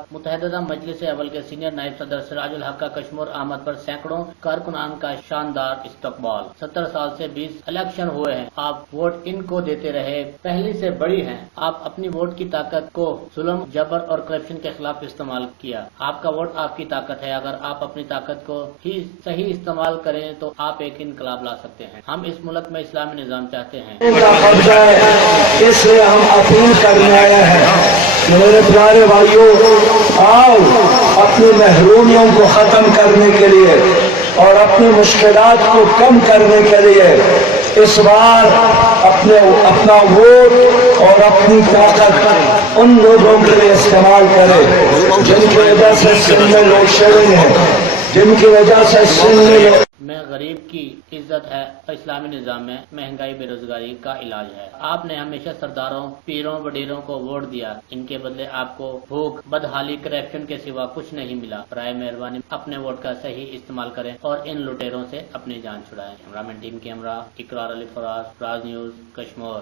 बाद मुतहदा मजलिस अव्वल के सीनियर नायब सदर सिराजुल हक का कश्मीर आमद पर सैकड़ों कारकुनान का शानदार इस्तकबाल। 70 साल से 20 इलेक्शन हुए हैं, आप वोट इनको देते रहे, पहली से बड़ी हैं। आप अपनी वोट की ताकत को जुल्म, जबर और करप्शन के खिलाफ इस्तेमाल किया। आपका वोट आपकी ताकत है। अगर आप अपनी ताकत को ही सही इस्तेमाल करें तो आप एक इनकलाब ला सकते हैं। हम इस मुल्क में इस्लामी निजाम चाहते हैं। इसलिए हम अपील करने आए हैं, मेरे प्यारे भाइयों, आओ अपनी महरूमियों को खत्म करने के लिए और अपनी मुश्किलात को कम करने के लिए इस बार अपना वोट और अपनी ताकत उन लोगों के लिए इस्तेमाल करें जिनकी वजह से सिंध में लोड शेडिंग है, जिनकी वजह से सिंध में मैं गरीब की इज्जत है और इस्लामी निजाम में महंगाई बेरोजगारी का इलाज है। आपने हमेशा सरदारों, पीरों, वडीरों को वोट दिया, इनके बदले आपको भूख, बदहाली, करप्शन के सिवा कुछ नहीं मिला। बराए मेहरबानी अपने वोट का सही इस्तेमाल करें और इन लुटेरों से अपनी जान छुड़ाएं। कैमरामैन टीम कैमरा, इकरार अली फराज, राज न्यूज, कश्मीर।